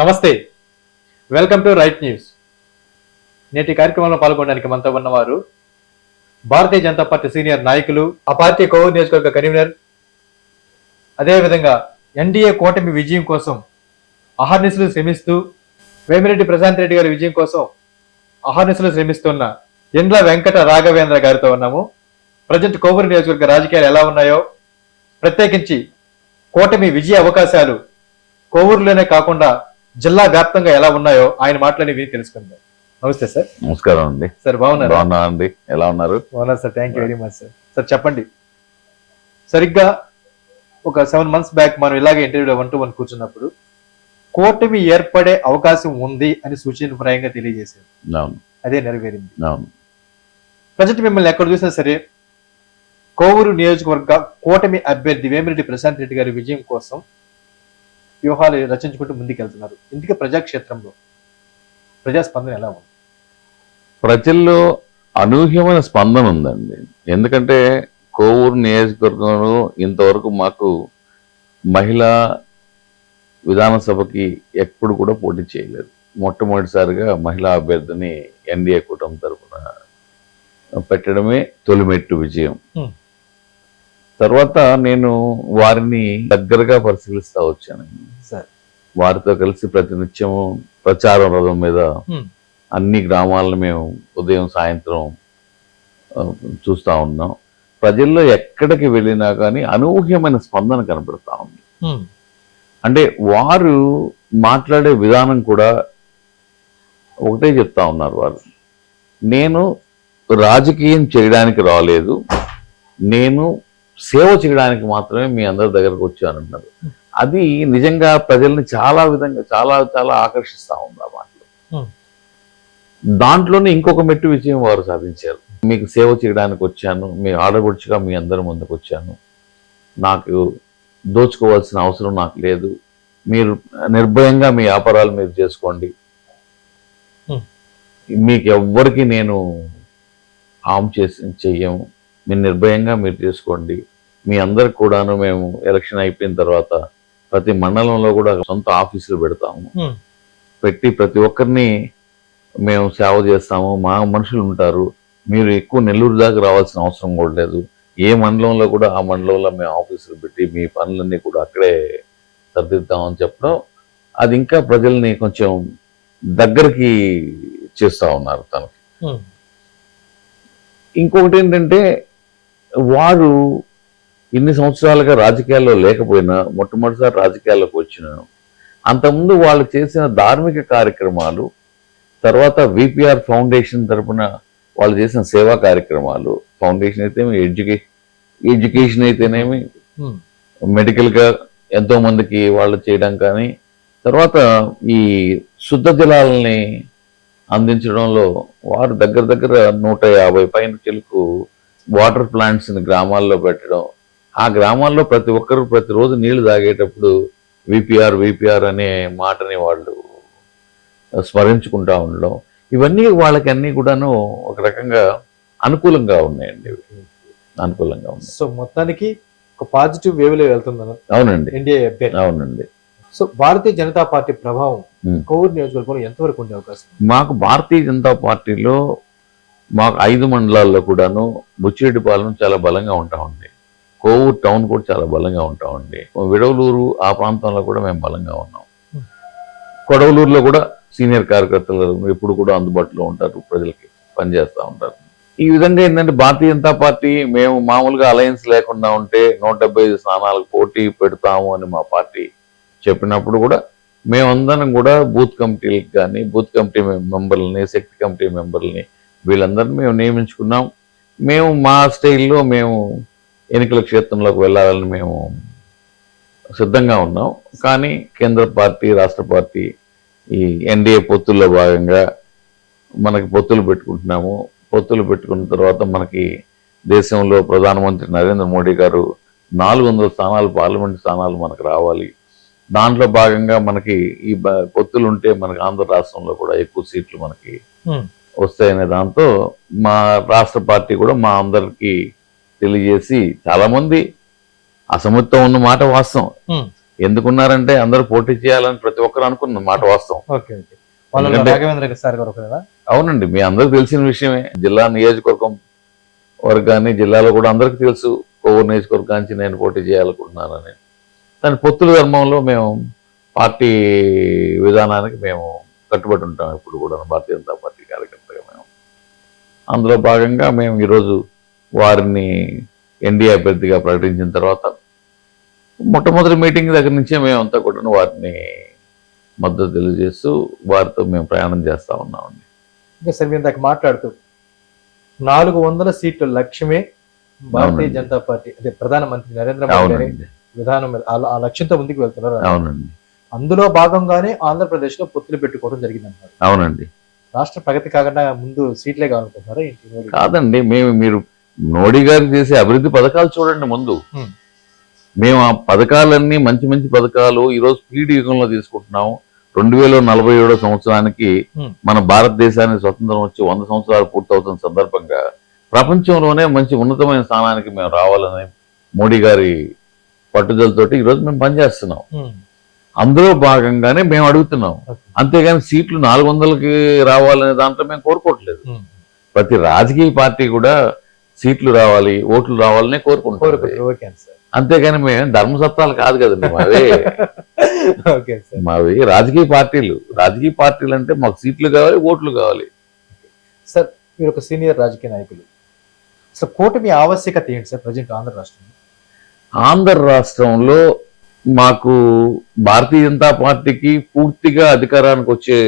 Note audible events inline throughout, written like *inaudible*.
నమస్తే. Welcome to right news నేటి కార్యక్రమంలో పాల్గొనడానికి మనతో ఉన్నవారు భారతీయ జనతా పార్టీ సీనియర్ నాయకులు ఆ పార్టీ కోవూరు నియోజకవర్గ కన్వీనర్ అదేవిధంగా ఎన్డీఏ కూటమి విజయం కోసం అహర్నిశలు శ్రమిస్తూ వేమిరెడ్డి ప్రశాంత్ రెడ్డి గారి విజయం కోసం అహర్నిశలు శ్రమిస్తున్న ఎండ్ల వెంకట రాఘవేంద్ర గారితో ఉన్నాము. ప్రజెంట్ కోవూరు నియోజకవర్గ రాజకీయాలు ఎలా ఉన్నాయో ప్రత్యేకించి కూటమి విజయ అవకాశాలు కోవూరులోనే కాకుండా జిల్లా వ్యాప్తంగా ఎలా ఉన్నాయో ఆయన మాటలని విని తెలుసుకుందాం. నమస్తే సార్. నమస్కారం అండి. సార్ బాగున్నారు? బాగున్నా అండి. ఎలా ఉన్నారు? బాగున్నారు sir thank you very much sir sir చెప్పండి. సరిగ్గా ఒక సెవెన్ మంత్స్ బ్యాక్ మనం ఇలాగే ఇంటర్వ్యూలో వన్ టు వన్ కూర్చున్నప్పుడు కూటమి ఏర్పడే అవకాశం ఉంది అని సూచనప్రాయంగా తెలియజేశారు. అదే నెరవేరింది. ప్రజెంట్ మిమ్మల్ని ఎక్కడ చూసినా సరే కోవూరు నియోజకవర్గ కూటమి అభ్యర్థి వేమిరెడ్డి ప్రశాంత్ రెడ్డి గారి విజయం కోసం వ్యూహాలు రచించుకుంటూ ముందుకెళ్తున్నారు. ఇందుకే ప్రజాక్షేత్రంలో ప్రజాస్పందన ఎలా ఉంది? ప్రజల్లో అనూహ్యమైన స్పందన ఉందండి. ఎందుకంటే కోవూరు నియోజకవర్గంలో ఇంతవరకు మాకు మహిళా విధానసభకి ఎప్పుడు కూడా పోటీ చేయలేదు. మొట్టమొదటిసారిగా మహిళా అభ్యర్థిని ఎన్డీఏ కూటమి తరఫున పెట్టడమే తొలిమెట్టు విజయం. తర్వాత నేను వారిని దగ్గరగా పరిశీలిస్తా వచ్చాను. సార్. వారితో కలిసి ప్రతినిత్యము ప్రచార రథం మీద. అన్ని గ్రామాలను మేము ఉదయం సాయంత్రం చూస్తా ఉన్నాం. ప్రజల్లో ఎక్కడికి వెళ్ళినా కానీ అనూహ్యమైన స్పందన కనబడతా ఉంది. అంటే వారు మాట్లాడే విధానం కూడా ఒకటే చెప్తా ఉన్నారు వారు. నేను రాజకీయం చేయడానికి రాలేదు. నేను సేవ చేయడానికి మాత్రమే మీ అందరి దగ్గరకు వచ్చానన్నారు అది నిజంగా ప్రజల్ని చాలా విధంగా చాలా చాలా ఆకర్షిస్తా ఉంది ఆ మాటలు. దాంట్లోనే ఇంకొక మెట్టు విజయం వారు సాధించారు. మీకు సేవ చేయడానికి వచ్చాను మీ ఆడబడుచుగా మీ అందరి ముందుకు వచ్చాను. నాకు దోచుకోవాల్సిన అవసరం నాకు లేదు. మీరు నిర్భయంగా మీ వ్యాపారాలు మీరు చేసుకోండి. మీకు ఎవ్వరికి నేను హామ్ చేసి చెయ్యము. మీరు నిర్భయంగా మీరు చేసుకోండి. మీ అందరికి కూడాను మేము ఎలక్షన్ అయిపోయిన తర్వాత ప్రతి మండలంలో కూడా సొంత ఆఫీసులు పెడతాము. పెట్టి ప్రతి ఒక్కరిని మేము సేవ చేస్తాము. మా మనుషులు ఉంటారు. మీరు ఎక్కువ నెల్లూరు దాకా రావాల్సిన అవసరం కూడా లేదు. ఏ మండలంలో కూడా ఆ మండలంలో మేము ఆఫీసులు పెట్టి మీ పనులన్నీ కూడా అక్కడే సర్దిద్దామని చెప్పడం అది ఇంకా ప్రజల్ని కొంచెం దగ్గరికి చేస్తూ ఉన్నారు తనకి. ఇంకొకటి ఏంటంటే వారు ఇన్ని సంవత్సరాలుగా రాజకీయాల్లో లేకపోయినా మొట్టమొదటిసారి రాజకీయాల్లోకి వచ్చిన అంతకుముందు వాళ్ళు చేసిన ధార్మిక కార్యక్రమాలు తర్వాత విపిఆర్ ఫౌండేషన్ తరపున వాళ్ళు చేసిన సేవా కార్యక్రమాలు ఫౌండేషన్ అయితే ఎడ్యుకేషన్ ఎడ్యుకేషన్ అయితేనేమి మెడికల్గా ఎంతో మందికి వాళ్ళు చేయడం కానీ తర్వాత ఈ శుద్ధ జలాలని అందించడంలో వారు దగ్గర దగ్గర నూట యాభై పైన చిలుకు వాటర్ ప్లాంట్స్ని గ్రామాల్లో పెట్టడం ఆ గ్రామాల్లో ప్రతి ఒక్కరు ప్రతిరోజు నీళ్ళు తాగేటప్పుడు విపిఆర్ విపిఆర్ అనే మాటని వాళ్ళు స్మరించుకుంటా ఉండడం ఇవన్నీ వాళ్ళకి అన్నీ కూడాను ఒక రకంగా అనుకూలంగా ఉన్నాయండి. అనుకూలంగా ఉన్నాయి సో మొత్తానికి ఒక పాజిటివ్ వేవ్లో వెళ్తుంది అవునండి ఎన్డీఏ అవునండి సో భారతీయ జనతా పార్టీ ప్రభావం. కోవూరు నియోజకవర్గంలో ఎంతవరకు ఉండే అవకాశం? మాకు భారతీయ జనతా పార్టీలో మాకు ఐదు మండలాల్లో కూడాను బుచ్చిరెడ్డిపాలెం చాలా బలంగా ఉంటా ఉంది. కోవూరు టౌన్ కూడా చాలా బలంగా ఉంటా ఉంది. విడవలూరు ఆ ప్రాంతంలో కూడా మేము బలంగా ఉన్నాం. కొడవలూరులో కూడా సీనియర్ కార్యకర్తలు ఎప్పుడు కూడా అందుబాటులో ఉంటారు ప్రజలకి పనిచేస్తూ ఉంటారు. ఈ విధంగా ఏంటంటే భారతీయ జనతా పార్టీ మేము మామూలుగా అలయన్స్ లేకుండా ఉంటే నూట డెబ్బై ఐదు స్థానాలకు పోటీ పెడతాము అని మా పార్టీ చెప్పినప్పుడు కూడా మేమందరం కూడా బూత్ కమిటీలకు కానీ బూత్ కమిటీ మెంబర్లని శక్తి కమిటీ మెంబర్లని వీళ్ళందరినీ మేము నియమించుకున్నాం. మేము మా స్టైల్లో మేము ఎన్నికల క్షేత్రంలోకి వెళ్ళాలని మేము సిద్ధంగా ఉన్నాం. కానీ కేంద్ర పార్టీ రాష్ట్ర పార్టీ ఈ ఎన్డీఏ పొత్తుల్లో భాగంగా మనకి పొత్తులు పెట్టుకుంటున్నాము. పొత్తులు పెట్టుకున్న తర్వాత మనకి దేశంలో ప్రధానమంత్రి నరేంద్ర మోడీ గారు నాలుగు వందల స్థానాలు పార్లమెంట్ స్థానాలు మనకు రావాలి. దాంట్లో భాగంగా మనకి ఈ పొత్తులు ఉంటే మనకి ఆంధ్ర రాష్ట్రంలో కూడా ఎక్కువ సీట్లు మనకి వస్తాయనే దాంతో మా రాష్ట్ర పార్టీ కూడా మా అందరికి తెలియజేసి చాలా మంది అసమర్థం ఉన్న మాట వాస్తవం. ఎందుకున్నారంటే అందరూ పోటీ చేయాలని ప్రతి ఒక్కరు అనుకున్న మాట వాస్తవం. అవునండి మీ అందరికి తెలిసిన విషయమే. జిల్లా నియోజకవర్గం వర్గాన్ని జిల్లాలో కూడా అందరికీ తెలుసు. కోవూరు నియోజకవర్గానికి నేను పోటీ చేయాలనుకుంటున్నానని. దాని పొత్తుల ధర్మంలో మేము పార్టీ విధానానికి మేము కట్టుబడి ఉంటాం ఇప్పుడు కూడా భారతీయ జనతా పార్టీ అందులో భాగంగా మేము ఈరోజు వారిని ఎన్డీఏ అభ్యర్థిగా ప్రకటించిన తర్వాత మొట్టమొదటి మీటింగ్ దగ్గర నుంచే మేమంతా కూడా వారిని మద్దతు తెలియజేస్తూ వారితో మేము ప్రయాణం చేస్తా ఉన్నామండి. ఇంకా సార్ మీరు ఇందాక మాట్లాడుతూ నాలుగు వందల సీట్ల లక్ష్యమే భారతీయ. జనతా పార్టీ అదే ప్రధానమంత్రి నరేంద్ర మోడీ విధానం ఆ- లక్ష్యంతో ముందుకు వెళ్తున్నారు. అవునండి. అందులో భాగంగానే ఆంధ్రప్రదేశ్లో పొత్తులు పెట్టుకోవడం జరిగింది అంటారు అవునండి. రాష్ట్ర ప్రగతి కాకుండా ముందు సీట్లే కావాలనుకుంటున్నారా? కాదండి మేము మీరు మోడీ గారు చేసే అభివృద్ధి పథకాలు చూడండి ముందు. మేము ఆ పథకాలన్నీ మంచి మంచి పథకాలు ఈరోజు స్పీడ్ యుగంలో తీసుకుంటున్నాము రెండు వేల నలభై ఏడో సంవత్సరానికి. మన భారతదేశానికి స్వతంత్రం వచ్చి వంద సంవత్సరాలు పూర్తవుతున్న సందర్భంగా ప్రపంచంలోనే మంచి ఉన్నతమైన స్థానానికి మేము రావాలని మోడీ గారి పట్టుదలతోటి ఈరోజు మేము పనిచేస్తున్నాం అందులో భాగంగానే మేము అడుగుతున్నాం. అంతేగాని సీట్లు నాలుగు వందలకి రావాలనే దాంట్లో మేము కోరుకోవట్లేదు. ప్రతి రాజకీయ పార్టీ కూడా సీట్లు రావాలి ఓట్లు రావాలనే సార్. అంతేగాని మేము ధర్మసత్వాలు కాదు కదండి మావి. *laughs* Okay sir. మావి రాజకీయ పార్టీలు. రాజకీయ పార్టీలు అంటే మాకు సీట్లు కావాలి ఓట్లు కావాలి. సార్ మీరు ఒక సీనియర్ రాజకీయ నాయకులు. అసలు కూటమి ఆవశ్యకత ఏంటి సార్ ప్రజెంట్ ఆంధ్ర రాష్ట్రంలో? ఆంధ్ర రాష్ట్రంలో మాకు భారతీయ జనతా పార్టీకి పూర్తిగా అధికారానికి వచ్చే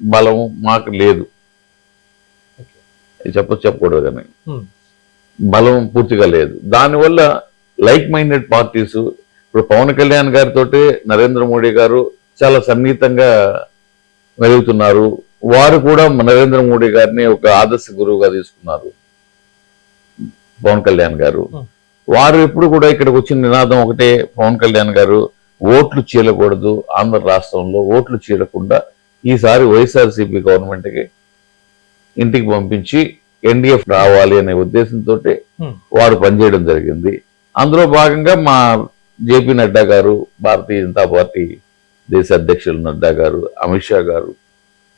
బలం మాకు లేదు. చెప్పచ్చు చెప్పకూడదు కానీ. బలం పూర్తిగా లేదు. దానివల్ల లైక్ మైండెడ్ పార్టీస్ ఇప్పుడు పవన్ కళ్యాణ్ గారితో నరేంద్ర మోడీ గారు చాలా సన్నిహితంగా వెలుగుతున్నారు వారు కూడా నరేంద్ర మోడీ గారిని ఒక ఆదర్శ గురువుగా తీసుకున్నారు. పవన్ కళ్యాణ్ గారు. వారు ఎప్పుడు కూడా ఇక్కడికి వచ్చిన నినాదం ఒకటే పవన్ కళ్యాణ్ గారు ఓట్లు చీలకూడదు ఆంధ్ర రాష్ట్రంలో ఓట్లు చీలకుండా ఈసారి వైఎస్ఆర్సీపీ గవర్నమెంట్కి ఇంటికి పంపించి ఎన్డీఎఫ్ రావాలి అనే ఉద్దేశంతో. వారు పనిచేయడం జరిగింది అందులో భాగంగా మా జేపీ నడ్డా గారు భారతీయ జనతా పార్టీ దేశ అధ్యక్షులు నడ్డా గారు అమిత్ షా గారు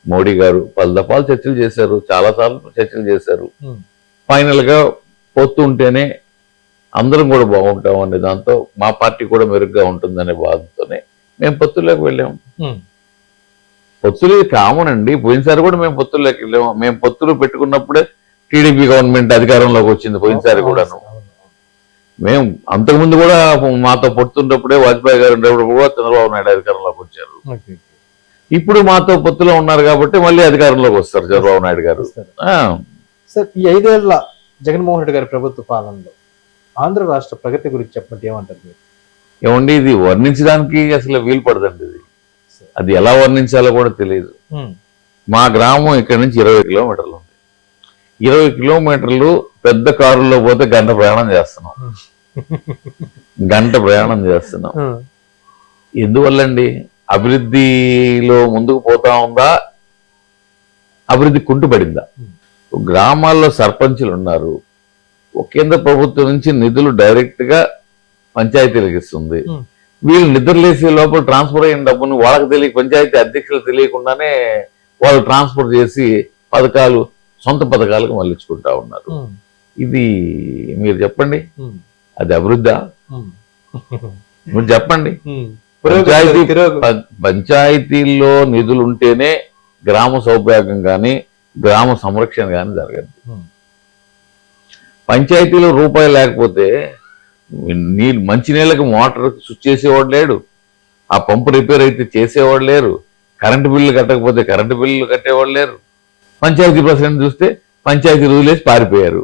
మోడీ గారు పలు దఫాలు చర్చలు చేశారు చాలా సార్లు చర్చలు చేశారు Hmm. ఫైనల్గా పొత్తు ఉంటేనే అందరం కూడా బాగుంటాం అనే దాంతో మా పార్టీ కూడా మెరుగ్గా ఉంటుందనే బాధతోనే మేము పొత్తుల్లోకి వెళ్ళాము పొత్తులు ఇది కామన్ అండి. పోయినసారి కూడా మేము పొత్తుల్లోకి వెళ్ళాము మేము పొత్తులు పెట్టుకున్నప్పుడే టీడీపీ గవర్నమెంట్ అధికారంలోకి వచ్చింది పోయినసారి కూడాను. మేము అంతకుముందు కూడా మాతో పొత్తున్నప్పుడే వాజ్పేయి గారు ఉండేప్పుడు కూడా చంద్రబాబు నాయుడు అధికారంలోకి వచ్చారు. ఇప్పుడు మాతో పొత్తులో ఉన్నారు కాబట్టి మళ్ళీ అధికారంలోకి వస్తారు చంద్రబాబు నాయుడు గారు. సార్ ఈ ఐదేళ్ళ జగన్మోహన్ రెడ్డి గారి ప్రభుత్వ పాలనలో ఆంధ్ర రాష్ట్ర ప్రగతి గురించి చెప్పండి ఏమంటారు మీరు? ఏమండి ఇది వర్ణించడానికి అసలు వీలు పడదండి ఇది. అది ఎలా వర్ణించాలో కూడా తెలియదు. మా గ్రామం ఇక్కడ నుంచి ఇరవై కిలోమీటర్లు ఉంది. ఇరవై కిలోమీటర్లు పెద్ద కారులో పోతే గంట ప్రయాణం చేస్తున్నాం. గంట ప్రయాణం చేస్తున్నాం. ఎందువల్లండి? అభివృద్ధిలో ముందుకు పోతా ఉందా? అభివృద్ధి కుంటుపడిందా? గ్రామాల్లో సర్పంచులు ఉన్నారు. కేంద్ర ప్రభుత్వం నుంచి నిధులు డైరెక్ట్గా పంచాయతీలకు ఇస్తుంది. వీళ్ళు నిద్రలేసే లోపల ట్రాన్స్ఫర్ అయిన డబ్బును వాళ్ళకి తెలియక పంచాయతీ అధ్యక్షులు తెలియకుండానే వాళ్ళు ట్రాన్స్ఫర్ చేసి పథకాలు సొంత పథకాలకు మళ్ళించుకుంటా ఉన్నారు. ఇది మీరు చెప్పండి. అది అభివృద్ధా. మీరు చెప్పండి. పంచాయతీ పంచాయతీల్లో నిధులు ఉంటేనే గ్రామ సౌభాగ్యం కానీ గ్రామ సంరక్షణ కానీ జరగదు. పంచాయతీలో రూపాయి లేకపోతే నీళ్ళు మంచినీళ్ళకి మోటార్ స్విచ్ చేసేవాడు లేడు. ఆ పంపు రిపేర్ అయితే చేసేవాడు లేరు. కరెంటు బిల్లు కట్టకపోతే కరెంటు బిల్లు కట్టేవాడు లేరు. పంచాయతీ ప్రెసిడెంట్ చూస్తే పంచాయతీ రూలేసి పారిపోయారు.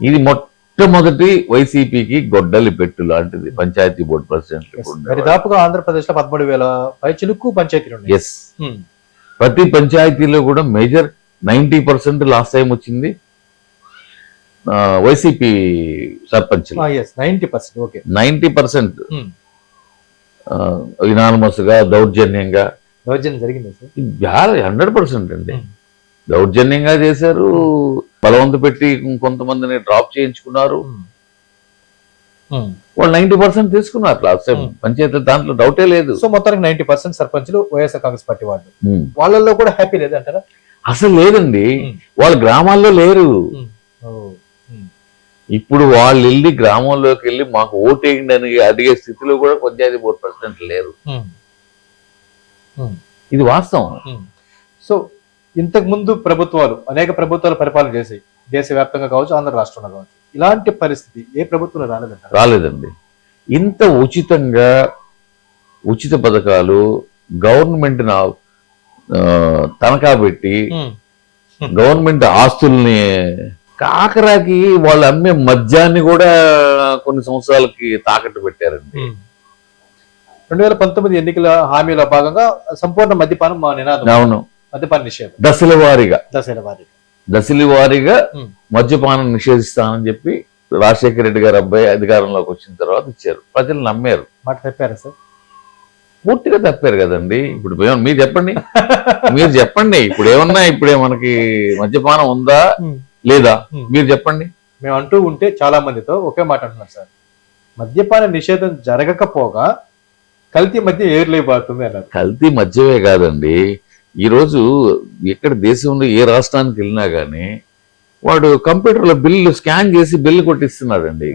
ఇది మొట్టమొదటి వైసీపీకి గొడ్డలి పెట్టు లాంటిది పంచాయతీ బోర్డు. ప్రెసిడెంట్ దరిదాపుగా ఆంధ్రప్రదేశ్లో పదమూడు వేల పై చిలుకు పంచాయతీలు ఎస్ ప్రతి పంచాయతీలో కూడా major ninety percent last time వచ్చింది. YCP sarpanch ninety percent Hmm. ఇనానమస్గా దౌర్జన్యంగా. దౌర్జన్యం జరిగింది హండ్రెడ్ పర్సెంట్ అండి. Hmm. దౌర్జన్యంగా చేశారు. బలవంత పెట్టి కొంతమందిని డ్రాప్ చేయించుకున్నారు. ఉమ్, వాళ్ళు నైన్టీ పర్సెంట్ తీసుకున్నారు లాస్ట్ టైం. Hmm. పంచాయతీ దాంట్లో డౌటే లేదు. సో మొత్తానికి నైన్టీ పర్సెంట్ సర్పంచ్లు వైఎస్ఆర్ కాంగ్రెస్ పార్టీ వాళ్ళు. Hmm. వాళ్ళల్లో కూడా హ్యాపీ లేదంటారా అసలు లేదండి. Hmm. వాళ్ళ గ్రామాల్లో లేరు. ఓ. ఇప్పుడు వాళ్ళు వెళ్ళి గ్రామంలోకి వెళ్ళి మాకు ఓటేయండి అని అడిగే స్థితిలో కూడా పంచాయతీ బోర్డు ప్రెసిడెంట్ లేరు. ఇది వాస్తవం. సో ఇంతకు ముందు ప్రభుత్వాలు అనేక ప్రభుత్వాలు పరిపాలన చేసి దేశవ్యాప్తంగా కావచ్చు ఆంధ్ర రాష్ట్రంలో కావచ్చు. ఇలాంటి పరిస్థితి ఏ ప్రభుత్వంలో రాలేదంటారా? రాలేదండి. ఇంత ఉచితంగా ఉచిత పథకాలు గవర్నమెంట్ తనఖా పెట్టి గవర్నమెంట్ ఆస్తుల్ని కాకరాకి వాళ్ళు అమ్మే మద్యాన్ని కూడా కొన్ని సంవత్సరాలకి తాకట్టు పెట్టారండి. రెండు వేల పంతొమ్మిది ఎన్నికల హామీలో భాగంగా సంపూర్ణ మద్యపానం మా నినాదం. అవును. మద్యపాన నిషేధం. దశల వారీగా. దశల వారి దశల వారీగా. మద్యపానం నిషేధిస్తానని చెప్పి రాజశేఖర రెడ్డి గారు అబ్బాయి అధికారంలోకి వచ్చిన తర్వాత ఇచ్చారు. ప్రజలు నమ్మారు. మాట చెప్పారా సార్? పూర్తిగా తప్పారు కదండి. ఇప్పుడు మీరు చెప్పండి. మీరు చెప్పండి. *laughs* ఇప్పుడు ఏమన్నా ఇప్పుడే మనకి మద్యపానం ఉందా? లేదా? మీరు చెప్పండి. మేము అంటూ ఉంటే చాలా మందితో ఒకే మాట అంటున్నారు సార్. మద్యపాన నిషేధం జరగకపోగా కల్తీ మధ్య ఏర్లేబారుతుంది అన్నారు. కల్తీ మద్యమే కాదండి. ఈరోజు ఎక్కడ దేశంలో ఏ రాష్ట్రానికి వెళ్ళినా కానీ వాడు కంప్యూటర్లో బిల్లు స్కాన్ చేసి బిల్లు కొట్టిస్తున్నాడండి.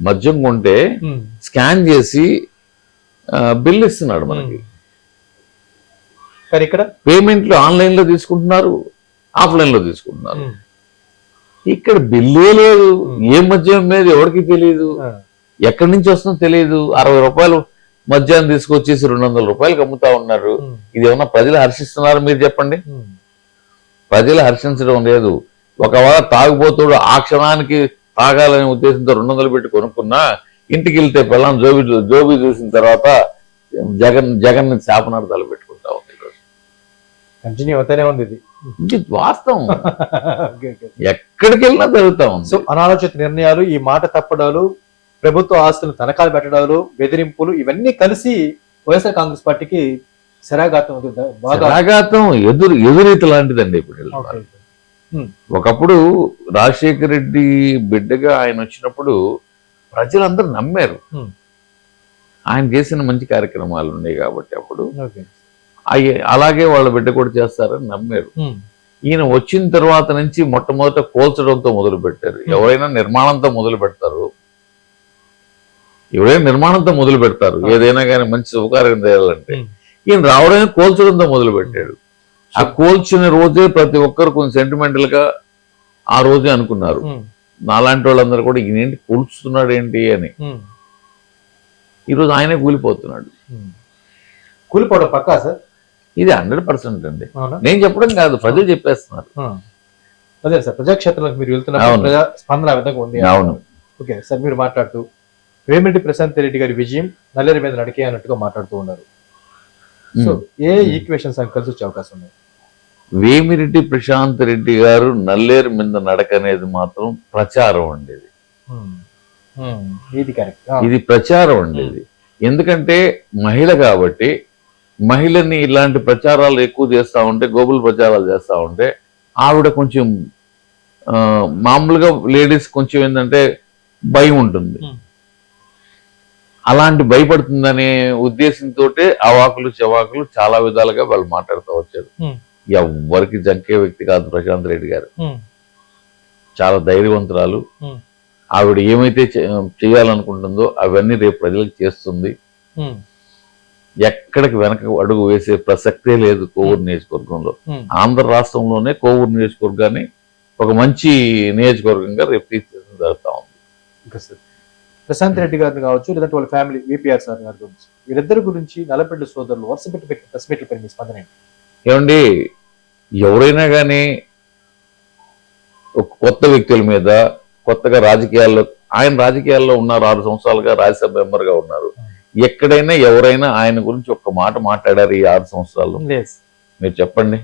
మద్యం కొంటే ఉమ్. స్కాన్ చేసి బిల్లు ఇస్తున్నాడు మనకి. కానీ ఇక్కడ? పేమెంట్లు ఆన్లైన్లో తీసుకుంటున్నారు. ఆఫ్లైన్లో తీసుకుంటున్నారు. ఇక్కడ బిల్లే లేదు ఏ మద్యం మీద ఎవరికి తెలియదు. ఎక్కడి నుంచి వస్తుందో తెలియదు అరవై రూపాయలు మద్యాన్ని తీసుకొచ్చేసి రెండు వందల రూపాయలకి అమ్ముతా ఉన్నారు. ఇది ఏమన్నా ప్రజలు హర్షిస్తున్నారు మీరు చెప్పండి. ప్రజలు హర్షించడం లేదు ఒకవేళ తాగుబోతుడు ఆ క్షణానికి తాగాలనే ఉద్దేశంతో రెండు వందలు పెట్టి కొనుక్కున్నా ఇంటికి వెళ్తే పిల్లలు జోబి జోబి చూసిన తర్వాత జగన్ జగన్ ఉంది ఈరోజు. కంటిన్యూ అవుతానే ఉంది ఇది ఇది వాస్తవం. *laughs* ఎక్కడికి వెళ్ళినా జరుగుతా ఉంది. సో అనాలోచిత నిర్ణయాలు ఈ మాట తప్పడాలు ప్రభుత్వ ఆస్తులను తనఖాలు పెట్టడాలు బెదిరింపులు ఇవన్నీ కలిసి వైఎస్ఆర్ కాంగ్రెస్ పార్టీకి శరాఘాతం ఆఘాతం ఎదురు ఎదురీత లాంటిదండి ఇప్పుడు. ఒకప్పుడు రాజశేఖర రెడ్డి బిడ్డగా ఆయన వచ్చినప్పుడు ప్రజలందరూ నమ్మారు. ఆయన చేసిన మంచి కార్యక్రమాలు ఉన్నాయి కాబట్టి అప్పుడు అయ్యి అలాగే వాళ్ళ బిడ్డ కూడా చేస్తారని నమ్మారు. ఈయన వచ్చిన తర్వాత నుంచి మొట్టమొదట కోల్చడంతో మొదలు పెట్టారు. ఎవరైనా నిర్మాణంతో మొదలు పెడతారు ఎవరైనా నిర్మాణంతో మొదలు పెడతారు. ఏదైనా కానీ మంచి శుభకార్యం చేయాలంటే. ఈయన రావడమే కోల్చడంతో మొదలు పెట్టాడు ఆ కోల్చిన రోజే ప్రతి ఒక్కరు కొంచెం సెంటిమెంటల్గా ఆ రోజే అనుకున్నారు. నాలాంటి వాళ్ళందరూ కూడా ఈయనేంటి కూల్చుతున్నాడు ఏంటి అని. ఈరోజు ఆయనే కూలిపోతున్నాడు. కూలిపోవడం పక్కా సార్ ఇది హండ్రెడ్ పర్సెంట్ అండి. నేను చెప్పడం కాదు ప్రజలు చెప్పేస్తున్నారు. అదే సార్ ప్రజాక్షేత్రంలోకి మీరు అవును. ప్రజా స్పందన విధంగా ఉంది అవును. ఓకే సార్ మీరు మాట్లాడుతూ వేమిరెడ్డి ప్రశాంత్ రెడ్డి గారి విజయం నల్లేరు మీద నడికే అన్నట్టుగా మాట్లాడుతూ ఉన్నారు. సో ఏ ఈక్వేషన్స్ కలిసి వచ్చే అవకాశం ఉంది? వేమిరెడ్డి ప్రశాంత్ రెడ్డి గారు నల్లేరు మీద నడక అనేది మాత్రం ప్రచారం అండి ఇది. ఇది కరెక్ట్. ఇది ప్రచారం అండి ఇది. ఎందుకంటే మహిళ కాబట్టి మహిళని ఇలాంటి ప్రచారాలు ఎక్కువ చేస్తా ఉంటే గోబుల్ ప్రచారాలు చేస్తా ఉంటే ఆవిడ కొంచెం మామూలుగా లేడీస్ కొంచెం ఏంటంటే భయం ఉంటుంది. అలాంటి భయపడుతుందనే ఉద్దేశంతో అవాకులు చవాకులు చాలా విధాలుగా వాళ్ళు మాట్లాడుతూ వచ్చారు. ఎవ్వరికి జంకే వ్యక్తి కాదు ప్రశాంత్ రెడ్డి గారు. చాలా ధైర్యవంతురాలు. ఆవిడ ఏమైతే చేయాలనుకుంటుందో అవన్నీ రేపు ప్రజలకు చేస్తుంది. ఎక్కడికి వెనక అడుగు వేసే ప్రసక్తే లేదు కోవూరు నియోజకవర్గంలో. ఆంధ్ర రాష్ట్రంలోనే కోవూరు నియోజకవర్గాన్ని ఒక మంచి నియోజకవర్గంగా రేపు తీర్చిదిద్దడం జరుగుతా ఉంది ప్రశాంత్ రెడ్డి గారిని కావచ్చు లేదంటే వాళ్ళ ఫ్యామిలీ విపిఆర్ సార్ గారి గురించి. వీరిద్దరి గురించి నలబెడ్డి సోదరులు వరుస పెట్టి పెట్టిన ప్రెస్ మీట్ల పైన స్పందన? ఏమండి ఎవరైనా కానీ కొత్త వ్యక్తుల మీద కొత్తగా రాజకీయాల్లో ఆయన రాజకీయాల్లో ఉన్నారు ఆరు సంవత్సరాలుగా రాజ్యసభ మెంబర్గా ఉన్నారు ఎక్కడైనా ఎవరైనా ఆయన గురించి ఒక్క మాట మాట్లాడారు ఈ ఆరు సంవత్సరాల్లో? లేదు మీరు చెప్పండి.